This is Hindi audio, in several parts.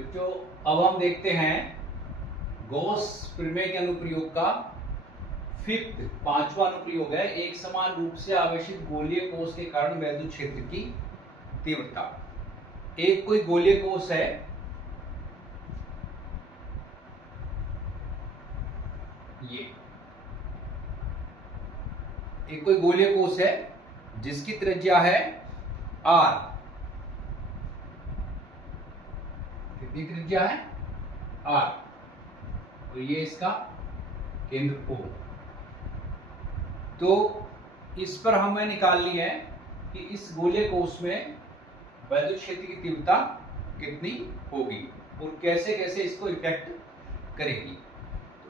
बच्चों अब हम देखते हैं गॉस प्रमेय के अनुप्रयोग का पांचवा अनुप्रयोग है। एक समान रूप से आवेशित गोलीय कोश के कारण वैद्युत क्षेत्र की तीव्रता। एक कोई गोलीय कोश है, ये एक कोई गोलीय कोश है जिसकी त्रिज्या है r। कितनी त्रिज्या है? r। और ये इसका केंद्र O। तो इस पर हमें निकालनी है कि इस गोलीय कोश में वैद्युत क्षेत्र की तीव्रता कितनी होगी और कैसे कैसे इसको इफेक्ट करेगी।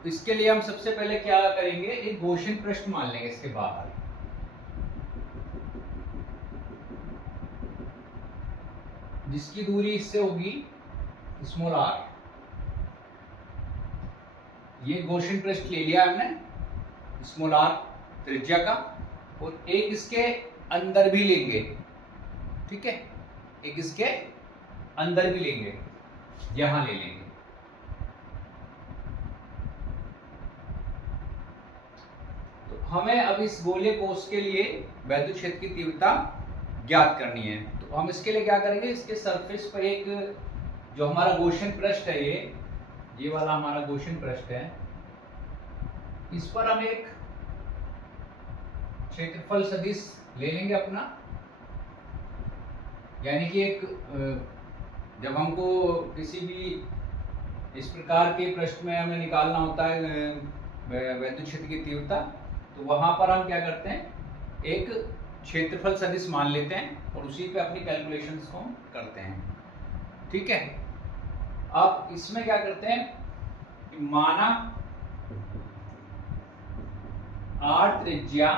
तो इसके लिए हम सबसे पहले क्या करेंगे, एक गॉसियन पृष्ठ मान लेंगे इसके बाहर, जिसकी दूरी इससे होगी स्मॉल r। ये गॉसियन पृष्ठ ले लिया हमने स्मॉल r त्रिज्या का, और एक इसके अंदर भी लेंगे, ठीक है, एक इसके अंदर भी लेंगे, यहां ले लेंगे। तो हमें अब इस गोलीय कोश के लिए वैद्युत क्षेत्र की तीव्रता ज्ञात करनी है। तो हम इसके लिए क्या करेंगे, इसके सरफेस पर एक जो हमारा गॉसियन पृष्ठ है, ये वाला हमारा गॉसियन पृष्ठ है, इस पर हम एक क्षेत्रफल सदिश ले लेंगे अपना। यानी कि एक जब हमको किसी भी इस प्रकार के पृष्ठ में हमें निकालना होता है वैद्युत क्षेत्र की तीव्रता, तो वहां पर हम क्या करते हैं, एक क्षेत्रफल सदिश मान लेते हैं और उसी पे अपनी कैलकुलेशंस को करते हैं, ठीक है। अब इसमें क्या करते हैं, माना r त्रिज्या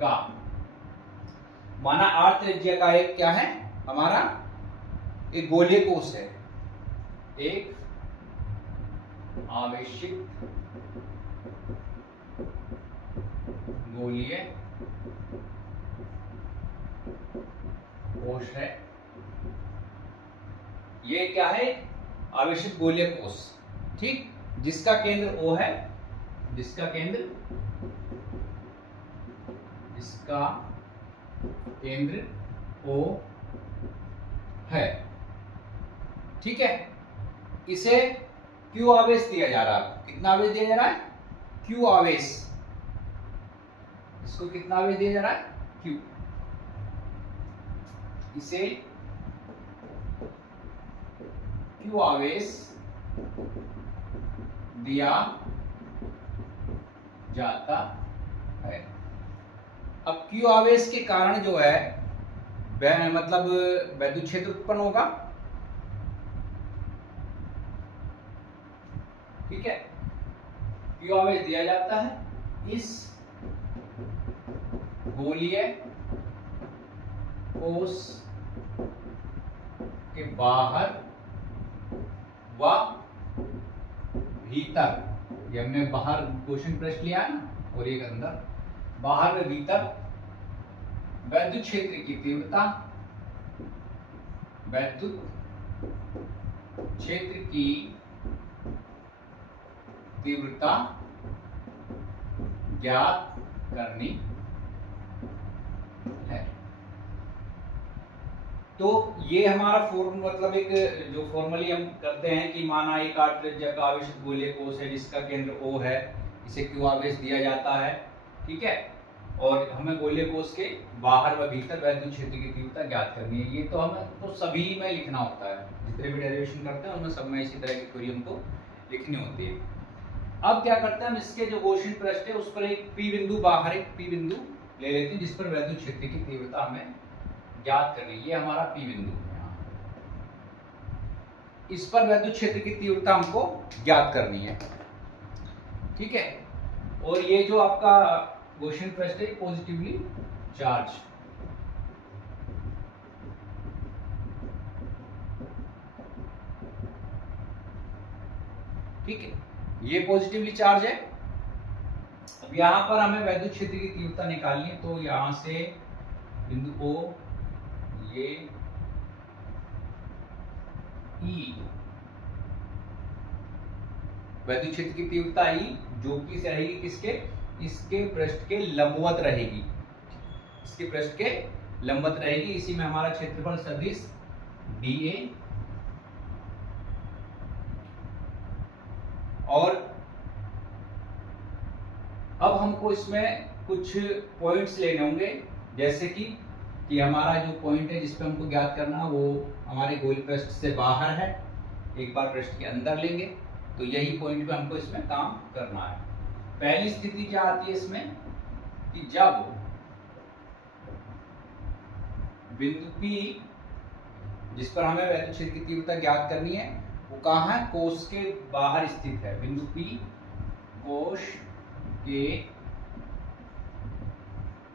का, माना r त्रिज्या का एक क्या है हमारा, एक गोलीय कोश है, एक आवेशित गोलीय कोश है। ये क्या है, आवेशित गोलीय कोश, ठीक, जिसका केंद्र O है, जिसका केंद्र O है, ठीक है। इसे Q आवेश दिया जा रहा है। कितना आवेश दिया जा रहा है? Q आवेश। इसको कितना आवेश दिया जा रहा है? Q। इसे Q आवेश दिया जाता है। अब Q आवेश के कारण जो है मतलब वैद्युत क्षेत्र उत्पन्न होगा, ठीक है। Q आवेश दिया जाता है इस गोलीय कोश के बाहर व भीतर। ये हमने बाहर गॉसियन पृष्ठ लिया है ना, और एक अंदर, बाहर व भीतर वैद्युत क्षेत्र की तीव्रता, वैद्युत क्षेत्र की तीव्रता ज्ञात करनी है। तो ये हमारा मतलब एक जो फॉर्मली हम करते हैं कि माना एक r त्रिज्या का आवेशित गोलीय कोश है जिसका केंद्र O है, इसे Q आवेश दिया जाता है, ठीक है, और हमें गोलीय कोश के बाहर व भीतर वैद्युत क्षेत्र की तीव्रता ज्ञात करनी है। ये तो हमें तो सभी में लिखना होता है, जितने भी डेरिवेशन करते हैं उनमें सब में इसी तरह की थ्योरी हमको लिखनी होती है। अब क्या करते हैं, हम इसके जो गॉसियन पृष्ठ है उस पर एक P बिंदु, बाहर एक P बिंदु ले लेते हैं जिस पर वैद्युत क्षेत्र की तीव्रता हमें ज्ञात करनी है। ये हमारा P बिंदु है, इस पर वैद्युत क्षेत्र की तीव्रता हमको ज्ञात करनी है, ठीक है। और ये जो आपका गॉसियन पृष्ठ है पॉजिटिवली चार्ज, ठीक है, ये पॉजिटिवली चार्ज है। अब यहां पर हमें वैद्युत क्षेत्र की तीव्रता निकालनी है, तो यहां से बिंदु O, ये ई, वैद्युत क्षेत्र की तीव्रता ई जो कि रहेगी किसके, इसके पृष्ठ के लंबवत रहेगी, इसके पृष्ठ के लंबवत रहेगी। इसी में हमारा क्षेत्रफल सदिश dA, और अब हमको इसमें कुछ पॉइंट्स लेने होंगे, जैसे कि हमारा जो पॉइंट है जिस पे हमको ज्ञात करना वो हमारे गोल पृष्ठ से बाहर है, एक बार पृष्ठ के अंदर लेंगे तो यही पॉइंट पे हमको इसमें काम करना है। पहली स्थिति क्या आती है इसमें कि जब बिंदु P जिस पर हमें वैद्युत क्षेत्र की तीव्रता ज्ञात करनी है वो कहाँ है, कोश के बाहर स्थित है। बिंदु P कोश के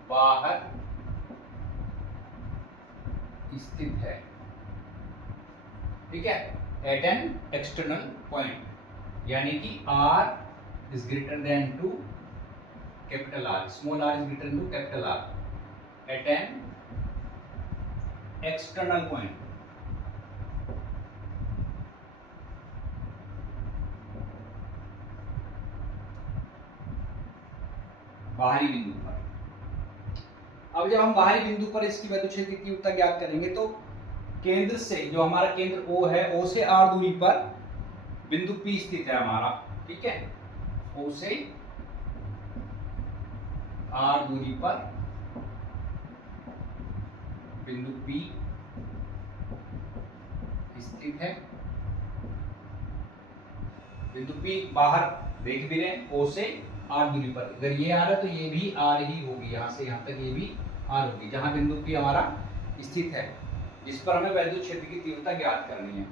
बाहर स्थित है, ठीक है, एट एन एक्सटर्नल पॉइंट, यानी कि R is greater than to capital R, small r is greater to capital R, at an external point. बाहरी बिंदु पर। अब जब हम बाहरी बिंदु पर इसकी वैद्युत क्षेत्र की तीव्रता ज्ञात करेंगे तो केंद्र से, जो हमारा केंद्र O है, O से R दूरी पर बिंदु P स्थित है हमारा, ठीक है, O से R दूरी पर बिंदु P स्थित है। बिंदु P बाहर देख भी रहे हैं, O से R दूरी पर, अगर ये R है तो ये भी R ही होगी, यहां से यहां तक ये भी R होगी, जहां बिंदु P हमारा स्थित है, जिस पर हमें वैद्युत क्षेत्र की तीव्रता ज्ञात करनी है।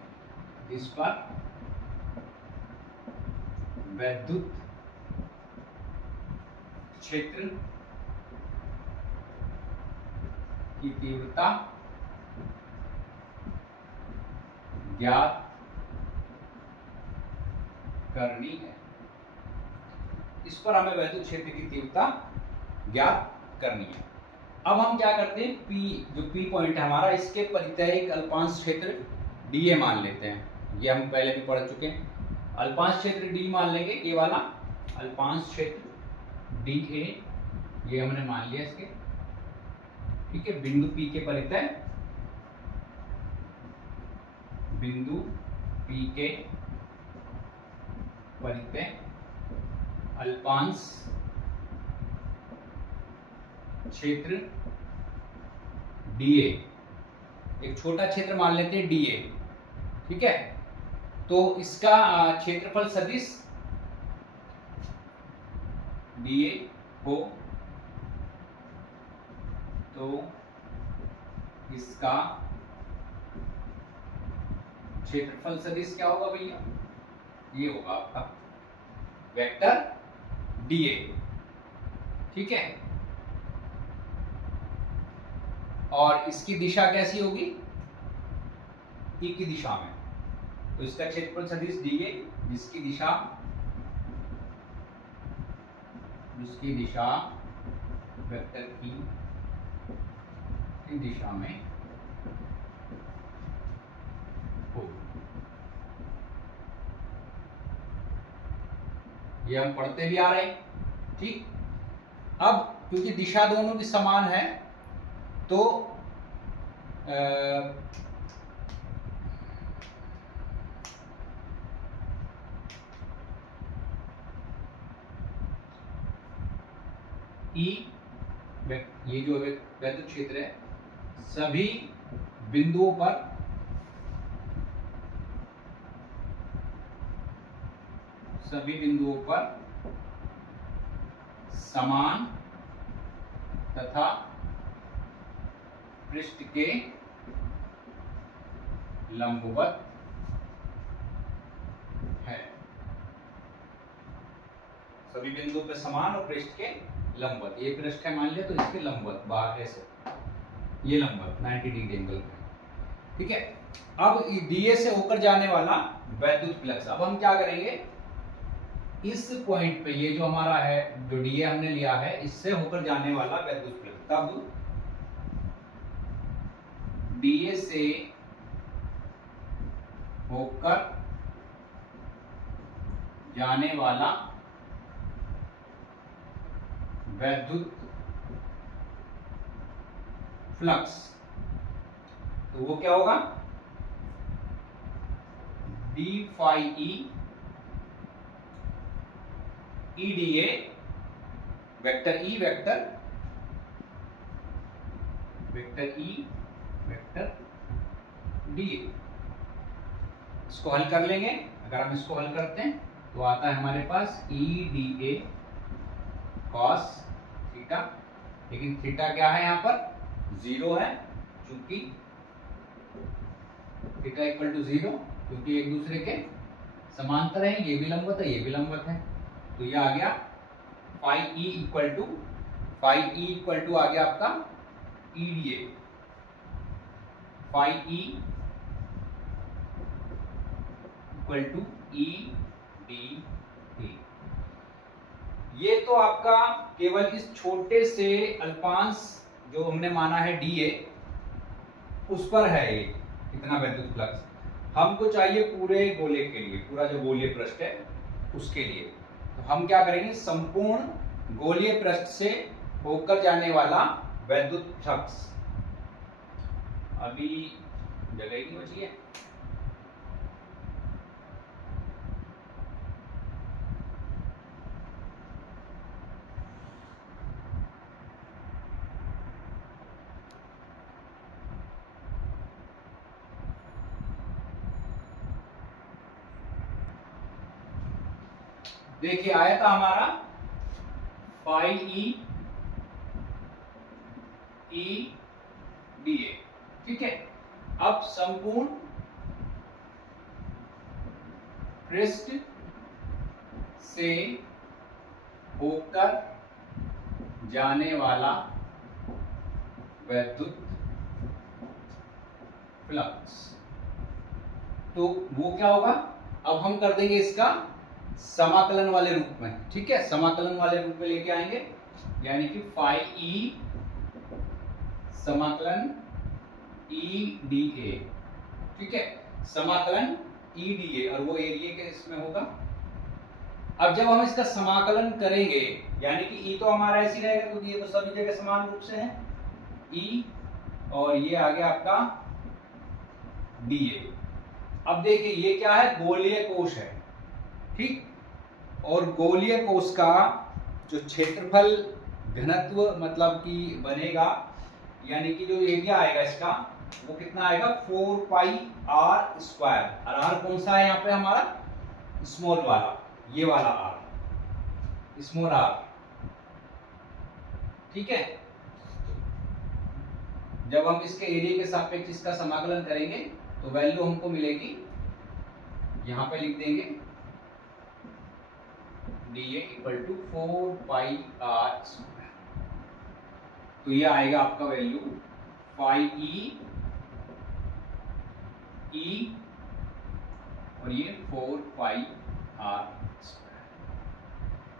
इस पर वैद्युत क्षेत्र की तीव्रता ज्ञात करनी है। इस पर हमें वैद्युत क्षेत्र की तीव्रता ज्ञात करनी है। अब हम क्या करते हैं, P जो P पॉइंट है हमारा, इसके परितः एक अल्पांश क्षेत्र dA मान लेते हैं, ये हम पहले भी पढ़ चुके हैं। अल्पांश क्षेत्र D मान लेंगे, ये वाला अल्पांश क्षेत्र dA ये हमने मान लिया इसके, ठीक है। बिंदु P के परितः, बिंदु P के परितः अल्पांश क्षेत्र dA, एक छोटा क्षेत्र मान लेते हैं dA, ठीक है। तो इसका क्षेत्रफल सदिश dA हो तो इसका क्षेत्रफल सदिश क्या होगा भैया, ये होगा आपका वेक्टर dA, ठीक है। और इसकी दिशा कैसी होगी, E की दिशा में, तो इसका क्षेत्रफल सदिश dA जिसकी दिशा वेक्टर E की दिशा में हो, ये हम पढ़ते भी आ रहे हैं, ठीक। अब क्योंकि दिशा दोनों की समान है तो E ये जो वैद्युत क्षेत्र है सभी बिंदुओं पर समान तथा पृष्ठ के लंबवत है। सभी बिंदुओं पे समान और पृष्ठ के लंबवत, ये पृष्ठ है मान लिया तो इसके लंबवत बाहर ऐसे, ये लंबवत 90 डिग्री एंगल पे, ठीक है। अब डीए से होकर जाने वाला वैद्युत फ्लक्स, अब हम क्या करेंगे, इस पॉइंट पे ये जो हमारा है, जो डीए हमने लिया है, इससे होकर जाने वाला वैद्युत फ्लक्स, तब डीए से होकर जाने वाला वैद्युत फ्लक्स, तो वो क्या होगा, d phi E E D A vector E vector E vector d A. इसको हल कर लेंगे। अगर हम इसको हल करते हैं तो आता है हमारे पास E D A cos theta, लेकिन थीटा क्या है यहाँ पर, 0 है, चूंकि थीटा इक्वल टू 0, क्योंकि एक दूसरे के समांतर है, ये भी लंबवत है, ये भी लंबवत है। तो ये आ गया फाई ई इक्वल टू आ गया आपका E D A, phi E equal to E D A. ये तो आपका केवल इस छोटे से अल्पांश जो हमने माना है डी ए, उस पर है ये इतना वैद्युत फ्लक्स। हमको चाहिए पूरे गोले के लिए, पूरा जो गोलीय पृष्ठ है उसके लिए। तो हम क्या करेंगे, संपूर्ण गोलीय पृष्ठ से होकर जाने वाला वैद्युत फ्लक्स। अभी जगह ही नहीं बची है। देखिए आया था हमारा फाई ई डी ए, ठीक है। अब संपूर्ण पृष्ठ से होकर जाने वाला वैद्युत फ्लक्स, तो वो क्या होगा, अब हम कर देंगे इसका समाकलन वाले रूप में, ठीक है। समाकलन वाले रूप में लेके आएंगे, यानी कि फाई ई समाकलन ई डी ए, ठीक है, समाकलन ई डी ए, और वो एरिया के इसमें होगा। अब जब हम इसका समाकलन करेंगे, यानी कि ई तो हमारा ऐसे ही रहेगा क्योंकि ये तो सभी जगह समान रूप से है ई, और ये आ गया आपका डी ए। अब देखिए ये क्या है, गोलीय कोश है, ठीक। और गोलीय कोश का जो क्षेत्रफल घनत्व मतलब कि बनेगा, यानी कि जो एरिया आएगा इसका, वो कितना आएगा, 4 पाई आर स्क्वायर। और आर कौन सा है यहाँ पे हमारा, स्मॉल वाला, ये वाला आर, स्मॉल आर, ठीक है। जब हम इसके एरिया के सापेक्ष इसका समाकलन करेंगे तो वैल्यू हमको मिलेगी, यहां पे लिख देंगे d A equal to 4 pi are square. तो ये आएगा आपका वैल्यू फाई ई और ये 4 पाई आर स्क्वायर,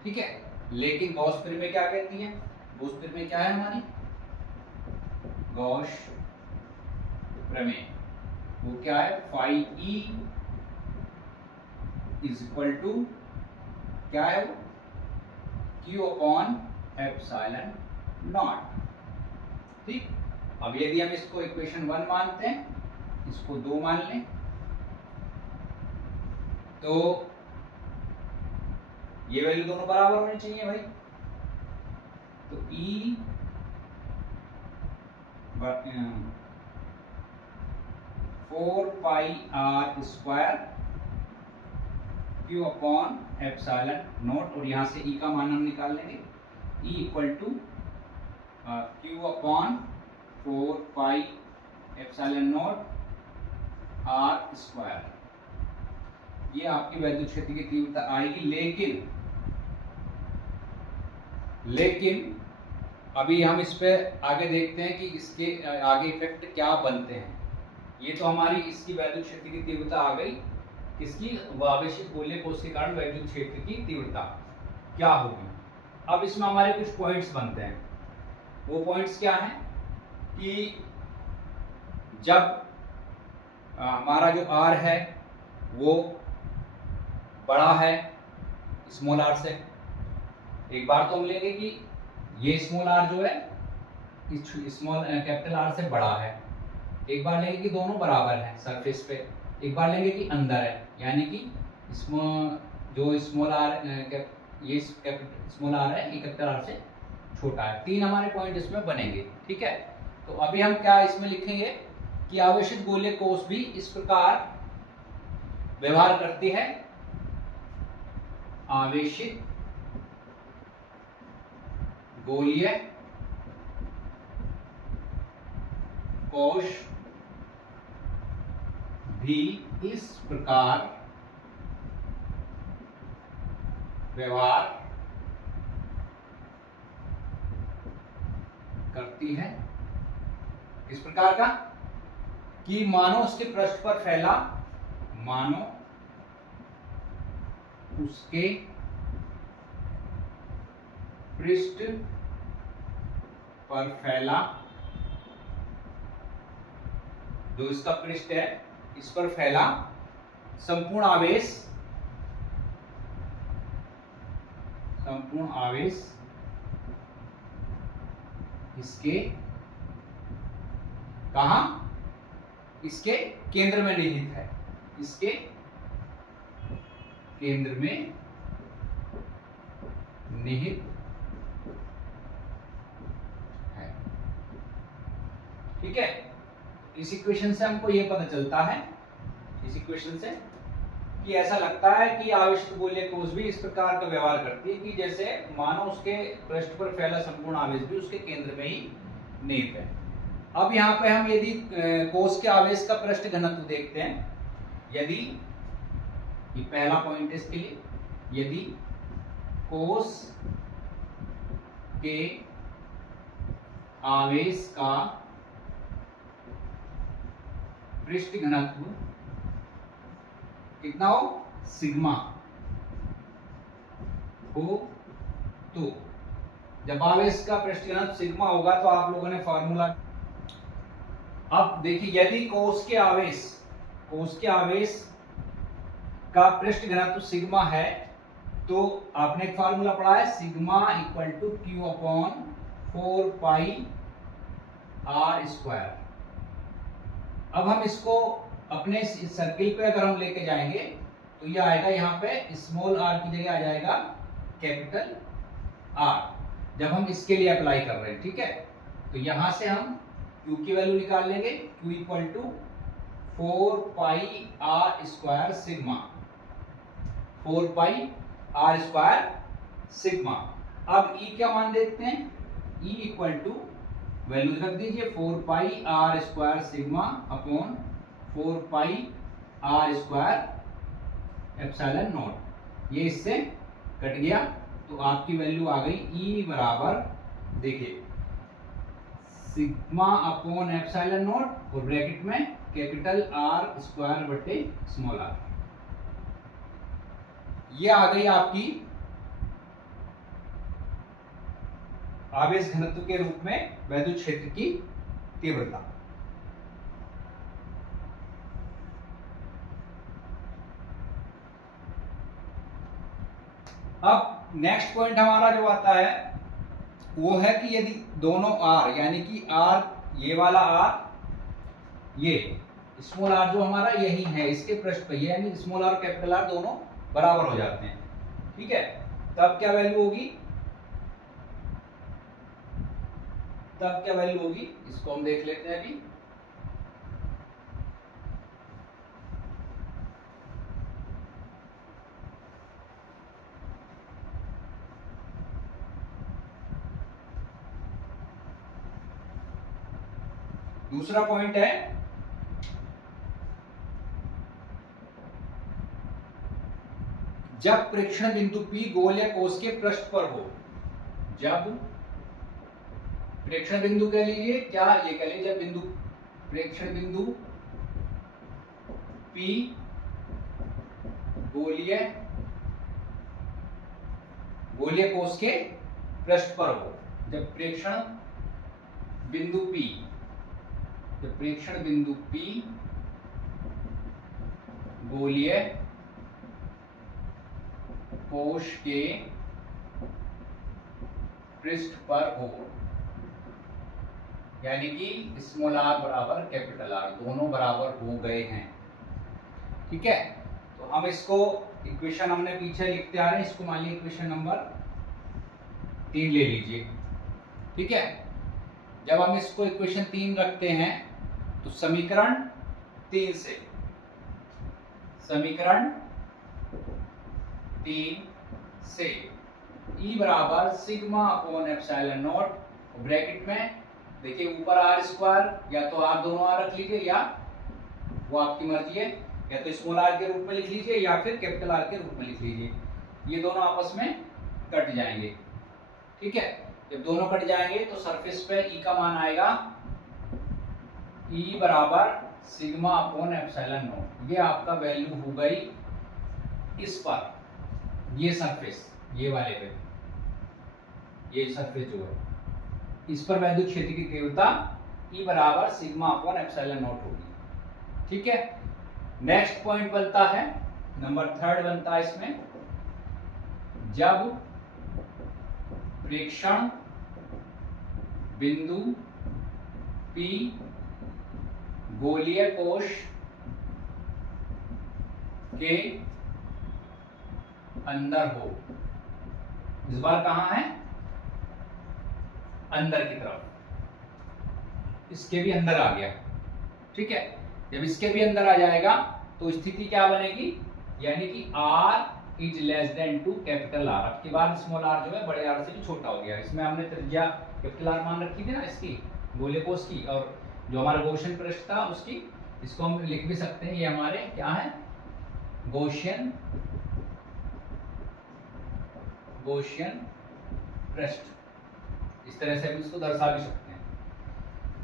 ठीक है। लेकिन गॉस प्रमेय क्या कहती है, गॉस प्रमेय क्या है हमारी, गॉस प्रमेय वो क्या है, phi E is equal to क्या है वो, क्यू अपॉन एप्सिलॉन नॉट, ठीक। अब यदि हम इसको इक्वेशन 1 मानते हैं, इसको 2 मान लें, तो ये वैल्यू दोनों बराबर होनी चाहिए भाई। तो E 4 pi are square Q upon epsilon naught, और यहां से ई का मान हम निकाल लेंगे, E equal to Q upon 4 pi epsilon naught R square. ये आपकी वैद्युत क्षेत्र की तीव्रता आएगी। लेकिन अभी हम इस पे आगे देखते हैं कि इसके आगे इफेक्ट क्या बनते हैं। ये तो हमारी इसकी वैद्युत क्षेत्र की तीव्रता आ गई, किसकी, आवेशित गोलीय कोश के कारण वैद्युत क्षेत्र की तीव्रता क्या होगी। अब इसमें हमारे कुछ पॉइंट्स बनते हैं। वो पॉइंट्स क्या हैं कि जब हमारा जो आर है वो बड़ा है स्मॉल आर से। एक बार तो हम लेंगे कि ये स्मॉल आर जो है स्मॉल कैपिटल आर से बड़ा है, एक बार लेंगे कि दोनों बराबर हैं सरफेस पे, एक बार लेंगे कि अंदर है, यानी कि जो स्मॉल आर ये स्मॉल आर है ये कैपिटल आर से छोटा है। तीन हमारे पॉइंट इसमें बनेंगे, ठीक है। तो अभी हम क्या इसमें लिखेंगे कि आवेशित गोलीय कोष भी इस प्रकार व्यवहार करती है। आवेशित गोलीय कोष भी इस प्रकार व्यवहार करती है। किस प्रकार का कि मानो उसके पृष्ठ पर फैला, मानो उसके पृष्ठ पर फैला, जो इसका पृष्ठ है इस पर फैला संपूर्ण आवेश इसके कहा, इसके केंद्र में निहित है, इसके केंद्र में निहित है, ठीक है। इस इक्वेशन से हमको यह पता चलता है, इस इक्वेशन से कि ऐसा लगता है कि आवेशित गोलीय कोष भी इस प्रकार का व्यवहार करती है कि जैसे मानो उसके पृष्ठ पर फैला संपूर्ण आवेश भी उसके केंद्र में ही निहित है। अब यहाँ पे हम यदि कोष के आवेश का पृष्ठ घनत्व देखते हैं, यदि ये पहला पॉइंट है इसके लिए, यदि कोष के आवेश का पृष्ठ घनत्व कितना हो, सिग्मा हो, तो जब आवेश का पृष्ठ घनत्व सिग्मा होगा तो आप लोगों ने फॉर्मूला, अब देखिए यदि कोष के आवेश का पृष्ठ घनत्व सिग्मा है तो आपने एक फार्मूला पढ़ा है, sigma equal to Q upon 4 pi are square. अब हम इसको अपने इस सर्किल पे अगर हम लेके जाएंगे तो ये आएगा, यहाँ पे स्मॉल आर की जगह आ जाएगा कैपिटल आर, जब हम इसके लिए अप्लाई कर रहे हैं, ठीक है। तो यहां से हम Q की वैल्यू निकाल लेंगे, Q equal to 4 pi are square sigma, 4 pi are square sigma. अब E क्या मान देखते हैं, E इक्वल टू वैल्यू रख दीजिए 4 pi are square sigma upon 4 pi are square epsilon naught, ये इससे कट गया तो आपकी वैल्यू आ गई E बराबर, देखिए सिग्मा अपॉन एप्सिलॉन नॉट और ब्रैकेट में कैपिटल आर स्क्वायर बटे स्मॉल आर। ये आ गई आपकी आवेश घनत्व के रूप में वैद्युत क्षेत्र की तीव्रता। अब नेक्स्ट पॉइंट हमारा जो आता है वो है कि यदि दोनों आर, यानी कि आर ये वाला आर, ये स्मॉल आर जो हमारा यही है इसके पृष्ठ पे, यानी स्मॉल आर कैपिटल आर दोनों बराबर हो जाते हैं, ठीक है। तब क्या वैल्यू होगी, इसको हम देख लेते हैं अभी। दूसरा पॉइंट है जब प्रेक्षण बिंदु P गोलीय कोष के पृष्ठ पर हो, जब प्रेक्षण बिंदु कह लीजिए, क्या ये कह लीजिए, जब बिंदु प्रेक्षण बिंदु P गोलीय कोष के पृष्ठ पर हो, जब प्रेक्षण बिंदु P गोलीय कोश के पृष्ठ पर हो, यानी कि स्मॉल आर बराबर कैपिटल आर, दोनों बराबर हो गए हैं। ठीक है, तो हम इसको इक्वेशन हमने पीछे लिखते आ रहे हैं, इसको मान लीजिए इक्वेशन नंबर 3 ले लीजिए। ठीक है, जब हम इसको इक्वेशन 3 रखते हैं तो समीकरण 3 से E बराबर sigma upon epsilon not, bracket में देखिए ऊपर आर स्क्वायर, या तो आप दोनों आर रख लीजिए या वो आपकी मर्जी है, या तो स्मॉल आर के रूप में लिख लीजिए या फिर कैपिटल आर के रूप में लिख लीजिए। ये दोनों आपस में कट जाएंगे। ठीक है, जब दोनों कट जाएंगे तो सरफेस पे ई का मान आएगा ई बराबर सिग्मा अपॉन एप्सिलॉन नॉट। ये आपका वैल्यू हो गई इस पर, ये सरफेस, ये वाले पे, ये सरफेस जो है इस पर वैद्युत क्षेत्र की तीव्रता ई बराबर सिग्मा अपॉन एप्सिलॉन नॉट होगी। ठीक है, नेक्स्ट पॉइंट बनता है नंबर 3 बनता है इसमें, जब प्रेक्षण बिंदु P गोलीय कोश के अंदर हो। इस बार कहां है? अंदर की तरफ, इसके भी अंदर आ गया। ठीक है, जब इसके भी अंदर आ जाएगा तो स्थिति क्या बनेगी, यानी कि R is less than to capital R. अब की बार स्मॉल आर जो है बड़े आर से भी छोटा हो गया। इसमें हमने त्रिज्या कैपिटल आर मान रखी थी ना इसकी, गोलीय कोश की, और जो हमारा गॉसियन पृष्ठ था उसकी, इसको हम लिख भी सकते हैं, ये हमारे क्या है, गॉसियन पृष्ठ, इस तरह से हम इसको दर्शा भी सकते हैं।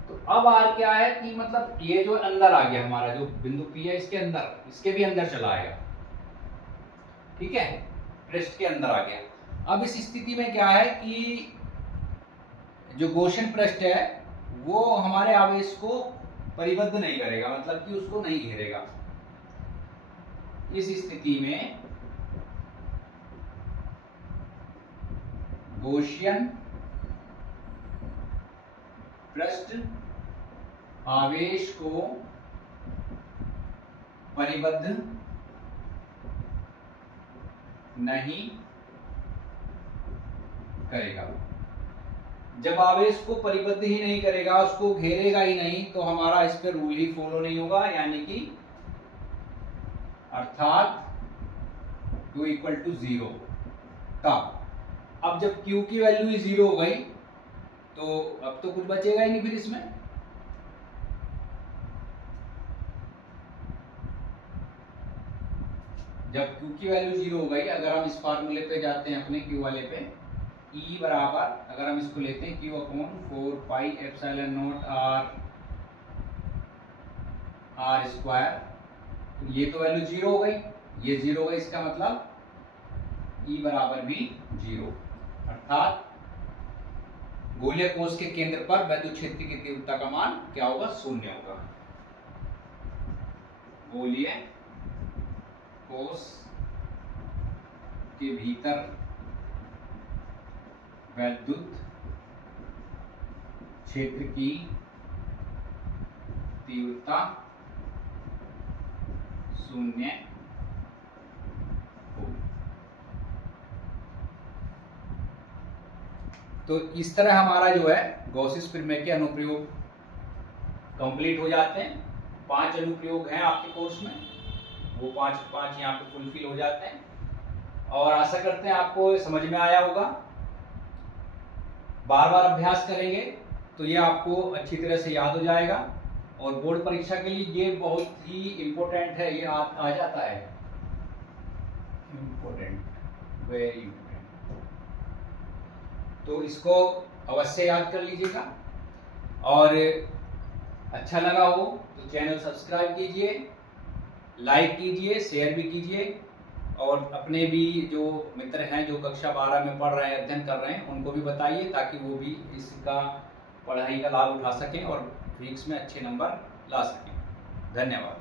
तो अब आर क्या है कि मतलब ये जो अंदर आ गया, हमारा जो बिंदु P है इसके अंदर, इसके भी अंदर चला आएगा। ठीक है, पृष्ठ के अंदर आ गया। अब इस स्थिति में क्या है कि जो गॉसियन पृष्ठ है वो हमारे आवेश को परिबद्ध नहीं करेगा, मतलब कि उसको नहीं घेरेगा। इस स्थिति में गॉसियन पृष्ठ आवेश को परिबद्ध नहीं करेगा। जब आवेश को परिबद्ध ही नहीं करेगा, उसको घेरेगा ही नहीं, तो हमारा इस पर रूल ही फॉलो नहीं होगा, यानी कि अर्थात Q इक्वल टू 0। तब अब जब Q की वैल्यू ही 0 हो गई तो अब तो कुछ बचेगा ही नहीं फिर इसमें। जब Q की वैल्यू 0 हो गई, अगर हम इस फार्मूले पे जाते हैं अपने Q वाले पे, E बराबर अगर हम इसको लेते हैं Q upon 4 pi epsilon not R square, तो ये तो वैल्यू 0 हो गई, ये 0 हो गई, इसका मतलब E बराबर भी 0, अर्थात गोलीय कोश के केंद्र पर वैद्युत क्षेत्र की तीव्रता का मान क्या होगा, 0 होगा। गोलीय कोश के भीतर वैद्युत क्षेत्र की तीव्रता 0 होगी। तो इस तरह हमारा जो है गॉसियन प्रमेय के अनुप्रयोग कंप्लीट हो जाते हैं। 5 अनुप्रयोग हैं आपके कोर्स में, वो 5 यहाँ पे फुलफिल हो जाते हैं, और आशा करते हैं आपको समझ में आया होगा। बार बार अभ्यास करेंगे तो ये आपको अच्छी तरह से याद हो जाएगा, और बोर्ड परीक्षा के लिए ये बहुत ही इम्पोर्टेंट है, ये आ जाता है, इम्पोर्टेंट, वेरी इम्पोर्टेंट। तो इसको अवश्य याद कर लीजिएगा, और अच्छा लगा हो तो चैनल सब्सक्राइब कीजिए, लाइक कीजिए, शेयर भी कीजिए, और अपने भी जो मित्र हैं जो कक्षा 12 में पढ़ रहे हैं, अध्ययन कर रहे हैं, उनको भी बताइए ताकि वो भी इसका पढ़ाई का लाभ उठा सकें और फिजिक्स में अच्छे नंबर ला सकें। धन्यवाद।